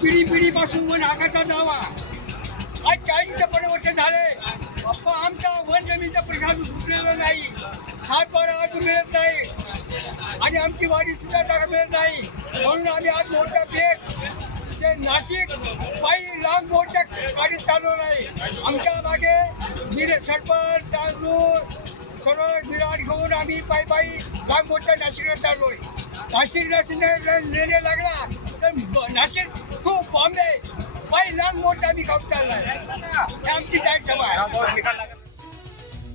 पिढीपासून वन हक्काचा दावा आज 40 वर्ष झाले. पण आमचा वन जमिनीचा प्रश्न अजून सुटलेला नाही. 7-12 अजून मिळत नाही आणि आमची वाडी सुद्धा जागा मिळत नाही. म्हणून आम्ही आज मोर्चा पेट ते नाशिक पायी लॉंग मोर्चा गाडी चालवणार आहे. आमच्या मागे मिरे सरपंच तांदूळ सर्व विराट घेऊन आम्ही पायी लॉंग मोर्चा नाशिकला चाललोय. नाशिकला निर्णय लागला तर नाशिक टू बॉम्बे पायी लॉंग मोर्चा आम्ही गाव चाललाय. ही आमची जाहीर सभा आहे.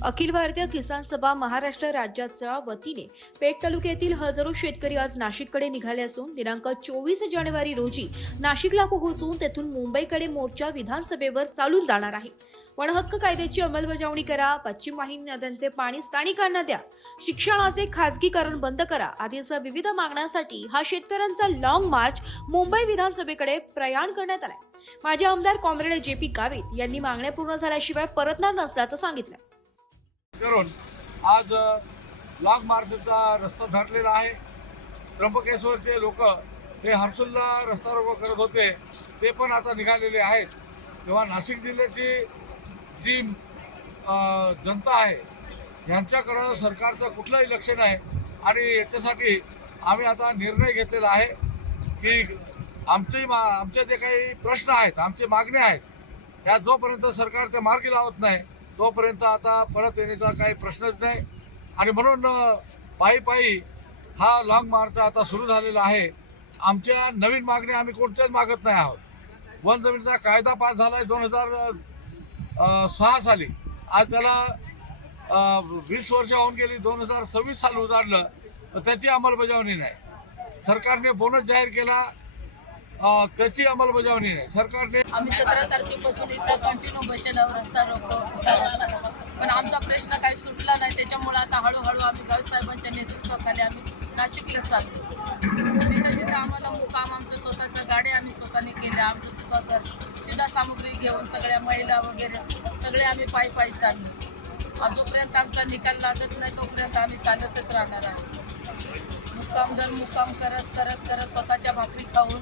अखिल भारतीय किसान सभा महाराष्ट्र राज्याच्या वतीने पेठ तालुक्यातील हजारो शेतकरी आज नाशिककडे निघाले असून दिनांक 24 जानेवारी रोजी नाशिकला पोहोचून तेथून मुंबईकडे मोर्चा विधानसभेवर चालून जाणार आहे. वनहक्क कायद्याची अंमलबजावणी करा, पश्चिम वाहिनी नद्यांचे पाणी स्थानिकांना द्या, शिक्षणाचे खासगीकरण बंद करा आदींसह विविध मागण्यांसाठी हा शेतकऱ्यांचा लॉंग मार्च मुंबई विधानसभेकडे प्रयाण करण्यात आलाय. माजी आमदार कॉम्रेड JP गावित यांनी मागण्या पूर्ण झाल्याशिवाय परतणार नसल्याचं सांगितलं. करून आज लॉंग मार्चचा रस्ता धरलेला आहे. त्र्यंबकेश्वरचे लोक हे हर्सुलला रस्ता रोको करत होते, ते पण आता निघालेले आहेत. तेव्हा नाशिक जिल्ह्याची जी जनता आहे यांच्याकडं सरकारचं कुठलंही लक्ष नाही आणि याच्यासाठी आम्ही आता निर्णय घेतलेला आहे की आमचे जे काही प्रश्न आहेत, आमचे मागण्या आहेत, या जोपर्यंत सरकार ते मार्गी लावत नाही तोपर्यंत आता परत येण्याचा काही प्रश्नच नाही. आणि म्हणून पायी हा लॉंग मार्च आता सुरू झालेला आहे. आमच्या नवीन मागण्या आम्ही कोणत्याच मागत नाही आहोत. वन जमिनीचा कायदा पास झाला आहे 2006 साली. आज त्याला 20 वर्ष होऊन गेली. 2026 साल उजाडलं तर त्याची अंमलबजावणी नाही. सरकारने बोनस जाहीर केला, त्याची अंमलबजावणी नाही. सरकारने आम्ही 17 तारखेपासून इथं कंटिन्यू बसेला रस्ता रोको, पण आमचा प्रश्न काही सुटला नाही. त्याच्यामुळे आता हळूहळू आम्ही गाव साहेबांच्या नेतृत्वाखाली आम्ही नाशिकला चाललो. जिथं आम्हाला मुक्काम आमचं स्वतःचं गाड्या आम्ही स्वतःने केल्या, आमचं स्वतःचं सीधा सामुग्री घेऊन सगळ्या महिला वगैरे सगळे आम्ही पायी चाललो. जोपर्यंत आमचा निकाल लागत नाही तोपर्यंत आम्ही चालतच राहणार आहोत. मुक्काम करत स्वतःच्या भाकरी खाऊन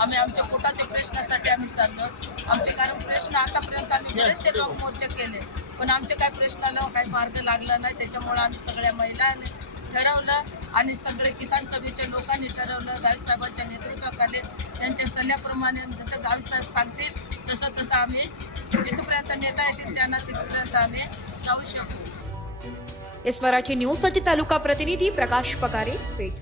आम्ही आमच्या पोटाच्या प्रश्नासाठी आम्ही चाललो. आमचे कारण प्रश्न आतापर्यंत आम्ही बरेचसे लोक मोर्चे केले, पण आमच्या काही प्रश्नाला काही मार्ग लागला नाही. त्याच्यामुळे आम्ही सगळ्या महिलांनी ठरवलं आणि सगळे किसान सभेच्या लोकांनी ठरवलं. गावित साहेबांच्या नेतृत्वाखाली त्यांच्या सल्ल्याप्रमाणे जसं गावित साहेब सांगतील तसं आम्ही जिथपर्यंत नेता येतील त्यांना तिथपर्यंत आम्ही जाऊ शकतो. मराठी न्यूजसाठी तालुका प्रतिनिधी प्रकाश पगारे, पेठ.